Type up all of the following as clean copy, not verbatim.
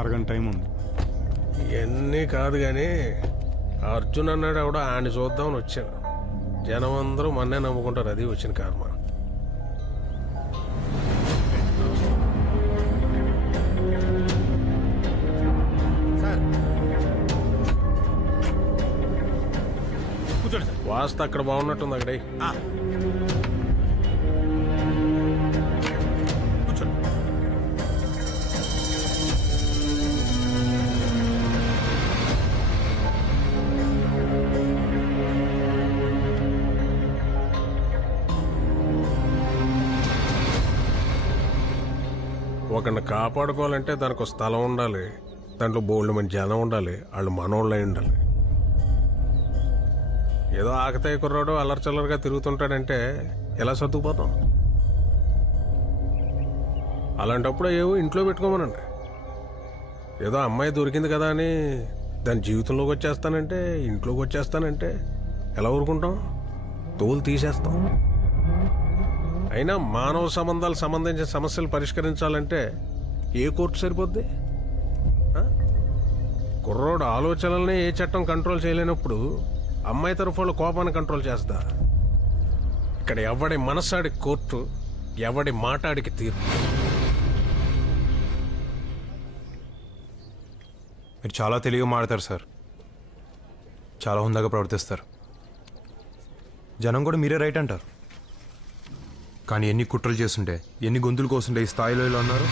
అరగంట టైం ఉంది. ఇవన్నీ కాదు కానీ అర్జున్ అన్నాడు ఎవడో ఆయన చూద్దామని వచ్చాను. జనం అందరూ మన్నే నమ్ముకుంటారు, అది వచ్చిన కర్మ. వాస్తు అక్కడ బాగున్నట్టుంది. అక్కడే ఒకరిని కాపాడుకోవాలంటే దానికి ఒక స్థలం ఉండాలి, దాంట్లో బోల్డ్ మంది జనం ఉండాలి, వాళ్ళు మనోళ్ళై ఉండాలి. ఏదో ఆకతాయి కుర్రాడు అల్లర్చల్లరుగా తిరుగుతుంటాడంటే ఎలా సర్దుకుపోతాం? అలాంటప్పుడు ఏవో ఇంట్లో పెట్టుకోమనండి. ఏదో అమ్మాయి దొరికింది కదా అని దాని జీవితంలోకి వచ్చేస్తానంటే, ఇంట్లోకి వచ్చేస్తానంటే ఎలా ఊరుకుంటాం? తోలు తీసేస్తాం. అయినా మానవ సంబంధాలు సంబంధించిన సమస్యలు పరిష్కరించాలంటే ఏ కోర్టు సరిపోద్ది? కుర్రోడు ఆలోచనల్ని ఏ చట్టం కంట్రోల్ చేయలేనప్పుడు అమ్మాయి తరఫు వాళ్ళు కోపాన్ని కంట్రోల్ చేస్తా. ఇక్కడ ఎవడి మనసాడి కోర్టు, ఎవడి మాటాడికి తీర్పు. మీరు చాలా తెలివిగా మాడతారు సార్, చాలా హుందాగా ప్రవర్తిస్తారు. జనం కూడా మీరే రైట్ అంటారు. కానీ ఎన్ని కుట్రలు చేస్తుంటే, ఎన్ని గొంతులు కోస్తుంటే ఈ స్థాయిలో ఇలా ఉన్నారు.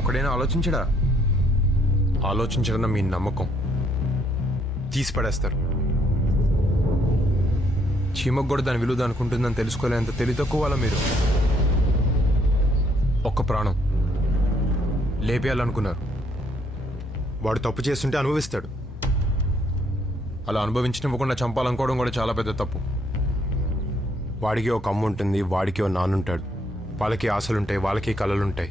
ఒకడైనా ఆలోచించడా? ఆలోచించడం మీ నమ్మకం తీసి పడేస్తారు. చీమకు కూడా దాని విలువ అనుకుంటుందని తెలుసుకోలేంత తెలివి తక్కువ వాళ్ళ మీరు. ఒక్క ప్రాణం లేపేయాలనుకున్నారు. వాడు తప్పు చేస్తుంటే అనుభవిస్తాడు. అలా అనుభవించనివ్వకుండా చంపాలనుకోవడం కూడా చాలా పెద్ద తప్పు. వాడికి ఒక అమ్మ ఉంటుంది, వాడికి ఒక నాన్నుంటాడు. వాళ్ళకి ఆశలుంటాయి, వాళ్ళకి కళలుంటాయి.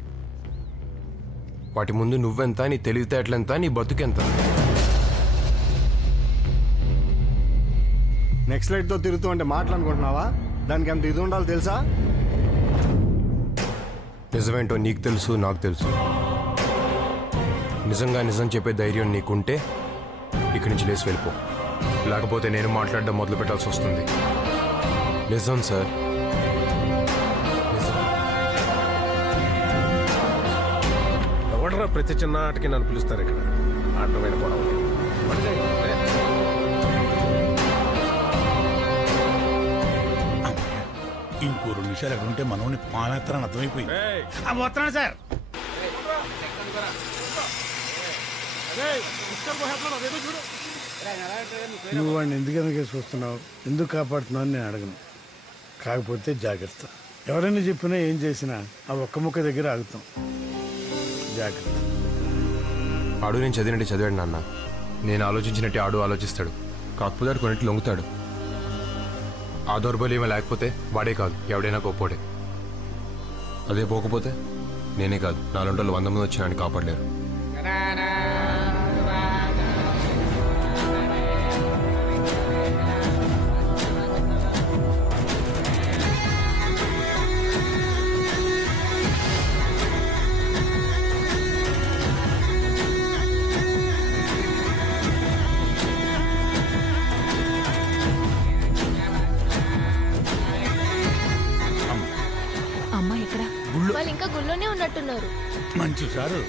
వాటి ముందు నువ్వెంత, నీ తెలివితేటలెంత, నీ బతుకెంత? నెక్స్ట్ లైట్తో తిరుగుతూ అంటే మాట్లాడుకుంటున్నావా? దానికి ఎంత ఇది ఉండాలో తెలుసా? నిజమేంటో నీకు తెలుసు, నాకు తెలుసు. నిజంగా నిజం చెప్పే ధైర్యం నీకుంటే ఇక్కడి నుంచి లేచి వెళ్ళిపో. లేకపోతే నేను మాట్లాడడం మొదలు పెట్టాల్సి వస్తుంది. నిజం సార్, నిజం. ఎవడరా ప్రతి చిన్న ఆటకి నన్ను పిలుస్తారు ఇక్కడ? ఆటమైన గొడవ. ఇంకో 2 నిమిషాలు ఎక్కడ ఉంటే మనోని పానేస్తారని అర్థమైపోయింది. వస్తున్నాను సార్. నువ్వు వాడిని ఎందుకనగా చూస్తున్నావు, ఎందుకు కాపాడుతున్నావు అని నేను అడగను. కాకపోతే జాగ్రత్త. ఎవరైనా చెప్పినా ఏం చేసినా ఆ ఒక్క ముక్క దగ్గర ఆగుతాం. జాగ్రత్త. ఆడు నేను చదివినట్టు చదివాడు నాన్న. నేను ఆలోచించినట్టు ఆడు ఆలోచిస్తాడు. కాకపోతే ఆడు కొన్నింటి లొంగుతాడు. ఆ దౌర్బల్యమే లేకపోతే వాడే కాదు, ఎవడైనా గొప్పోడే. అదే పోకపోతే నేనే కాదు, 400 100 మంది వచ్చి నన్ను కాపాడలేరు. వాళ్ళు ఇంకా గుళ్ళోనే ఉన్నట్టున్నారు. మంచి సారు.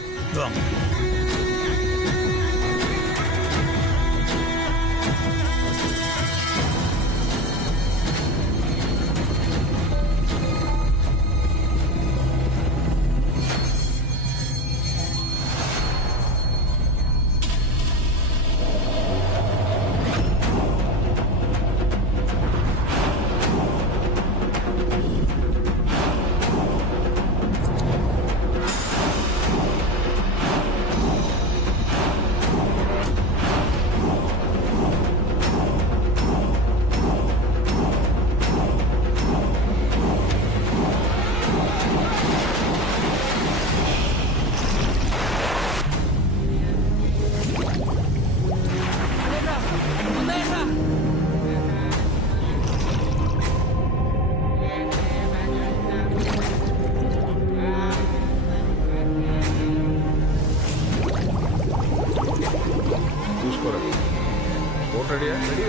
రెడీయా? రెడీ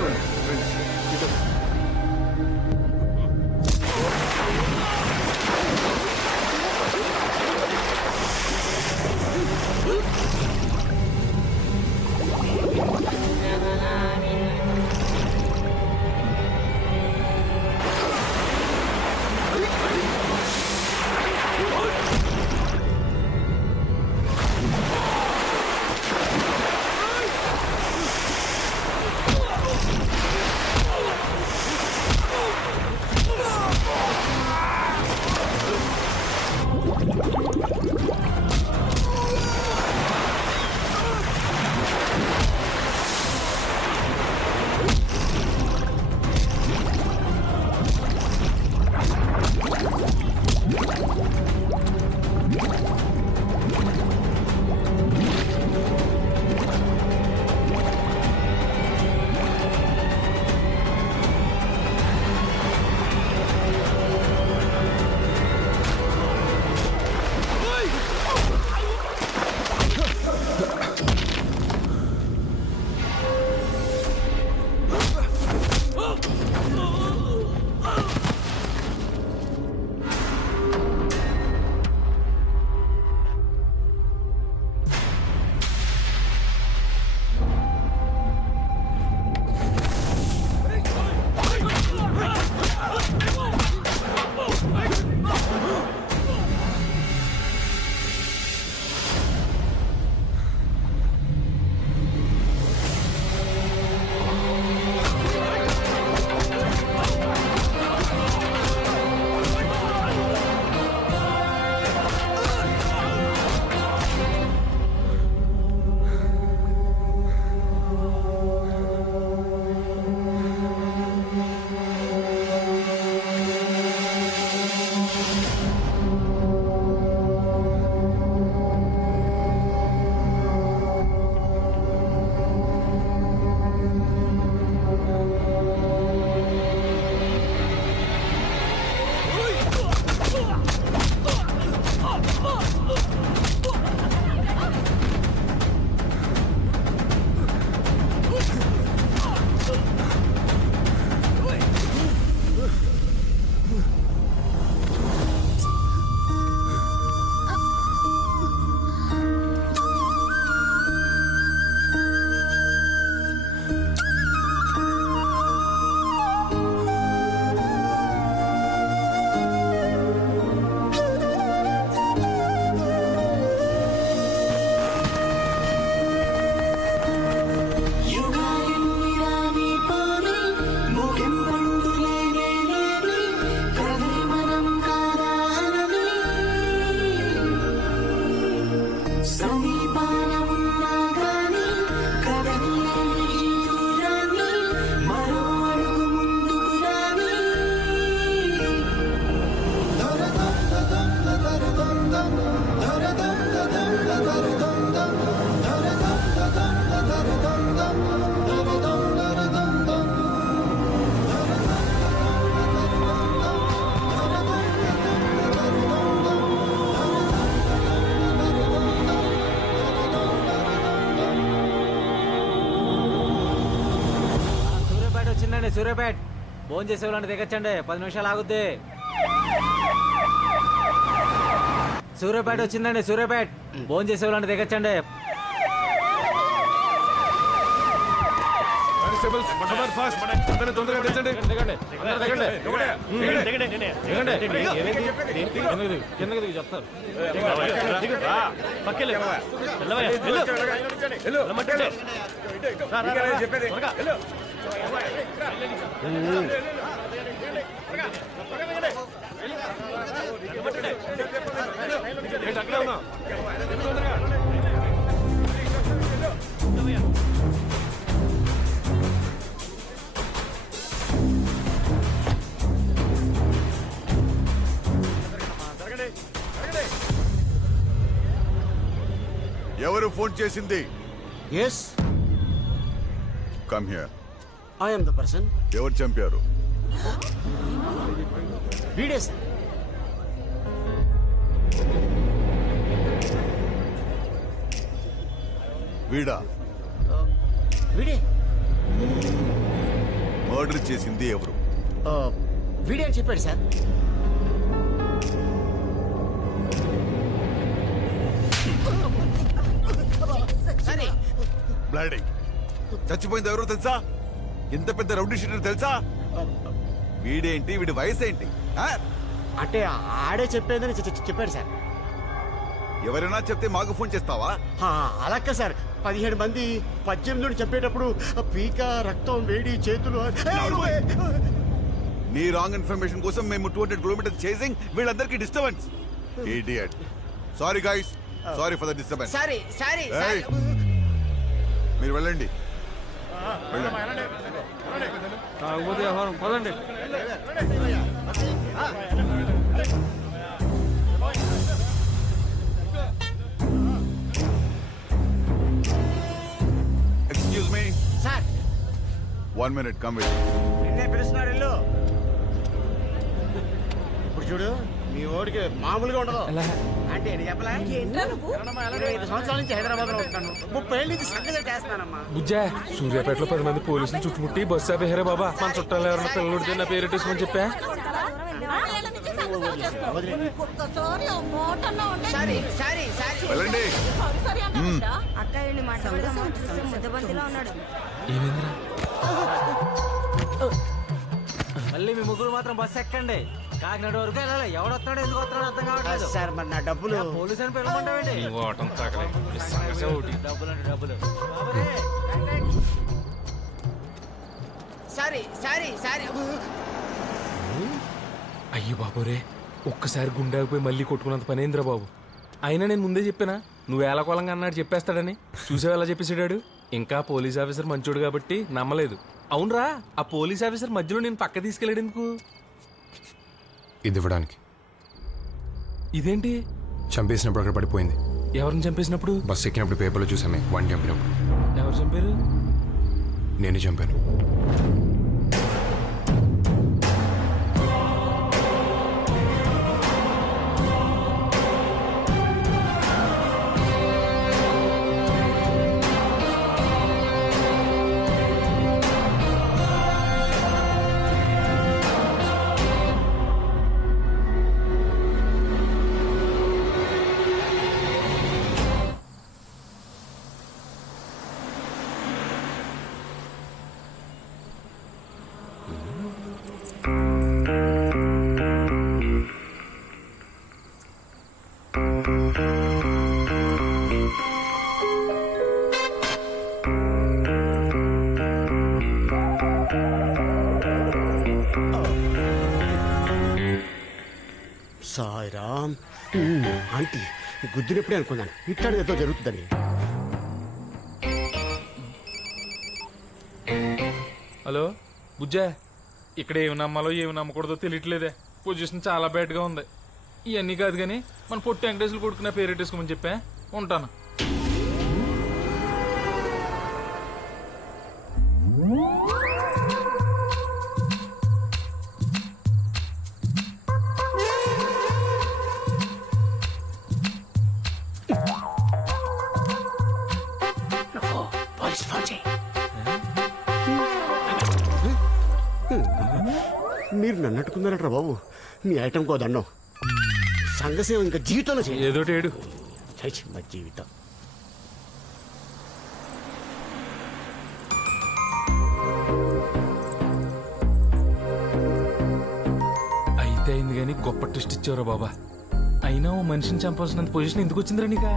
సూర్యాపేట్ ఫోన్ చేసే వాళ్ళంటే దిగచ్చండి, 10 నిమిషాలు ఆగుద్ది. సూర్యాపేట వచ్చిందండి, సూర్యాపేట్ ఫోన్ చేసే వాళ్ళంటే దిగచ్చండి. తొందరగా తెచ్చండి. కిందకి దిగి చెప్తారు. ఎవరు ఫోన్ చేసింది? Yes, come here. I am the person. ఎవరు చంపారు? Read it. వీడా? వీడే మర్డర్ చేసింది ఎవరు? వీడే అని చెప్పాడు సార్. బ్లడీ. చచ్చిపోయింది ఎవరో తెలుసా? ఎంత పెద్ద రౌడీ షీటర్ తెలుసా? వీడేంటి, వీడి వయసు ఏంటి? అంటే ఆడే చెప్పేదని చెప్పాడు సార్. ఎవరైనా చెప్తే మాకు ఫోన్ చేస్తావా? అలాగే సార్. 17 మంది 18 చెప్పేటప్పుడు పీక, రక్తం, వేడి, చేతులు. నీ రాంగ్ ఇన్ఫర్మేషన్ కోసం మేము 200 కిలోమీటర్స్ చేసింగ్, వీళ్ళందరికీ disturbance. Idiot. Sorry guys, sorry for the disturbance. Sorry sorry. మీరు వెళ్ళండి. పదండి. Excuse me sir. 1 minute, come with me. నిన్నే పిలుస్తున్నారు ఇల్లు. ఇప్పుడు చూడు, మీ ఓడికి మామూలుగా ఉండదు. అంటే చెప్పలే, 25 సంవత్సరాల నుంచి హైదరాబాద్ లో ఉంటాను. 30 ఏళ్ళ నుంచి సంగతి చేస్తున్నానమ్మా. బుజ్జా, సూర్యాపేటలో 10 మంది పోలీసులు చుట్టుముట్టి బస్సు ఆపేహారే బాబా. మన చుట్టాలు ఎవరన్నా పిల్లలుడితే నా పేరు పెట్టేసుకొని చెప్పా. వెళ్ళండి. ఏమైందిరా? మళ్ళీ మీ ముగ్గురు మాత్రం బస్సు ఎక్కండి. కాకినాడ వరకు వెళ్ళాలి. ఎవడొస్తాడో ఎందుకు వస్తాడో అర్థం కావట్లేదు సార్. మరి నా డబ్బులు? పోలీసు అని పిలవమంటావండి? డబ్బులు అంటే డబ్బులు. Sorry sorry sorry. అయ్యో బాబోరే, ఒక్కసారి గుండాకపోయి మళ్ళీ కొట్టుకున్నంత పనేంద్రా బాబు. అయినా నేను ముందే చెప్పానా నువ్వు ఏలకోలంగా అన్నాడు చెప్పేస్తాడని. చూసావు ఎలా చెప్పేసాడు. ఇంకా పోలీస్ ఆఫీసర్ మంచోడు కాబట్టి నమ్మలేదు. అవునరా, ఆ పోలీస్ ఆఫీసర్ మధ్యలో నేను పక్క తీసుకెళ్ళాడు ఎందుకు? ఇది ఇవ్వడానికి. ఇదేంటి? చంపేసినప్పుడు అక్కడ పడిపోయింది. ఎవరిని చంపేసినప్పుడు? బస్సు ఎక్కినప్పుడు పేపర్లో చూసామే, వాడిని చంపినప్పుడు. ఎవరు చంపారు? నేనే చంపాను. సాయిరామ్. ఆంటీ గుద్దినప్పుడే అనుకున్నాను ఇట్లాంటి ఏదో జరుగుతుందని. హలో బుజ్జా, ఇక్కడ ఏమి నమ్మాలో ఏమి నమ్మకూడదో తెలియట్లేదే. పొజిషన్ చాలా బ్యాడ్గా ఉంది. ఇవన్నీ కాదు కానీ మన పొట్టి వెంకటేశ్వరులు కొడుకున్న పేరెట్టేసుకోమని చెప్పా. ఉంటాను. మీరు నన్ను అట్టుకున్నారట్రా బాబు. మీ ఐటమ్ కో దండం. సంఘసేవ ఇంకా జీవితంలో ఏదో ఏడు మా జీవితం. అయితే అయింది కానీ గొప్ప ట్విస్ట్ ఇచ్చావురా బాబా. అయినా ఓ మనిషిని చంపాల్సినంత పొజిషన్ ఎందుకు వచ్చిందిరా నీకా?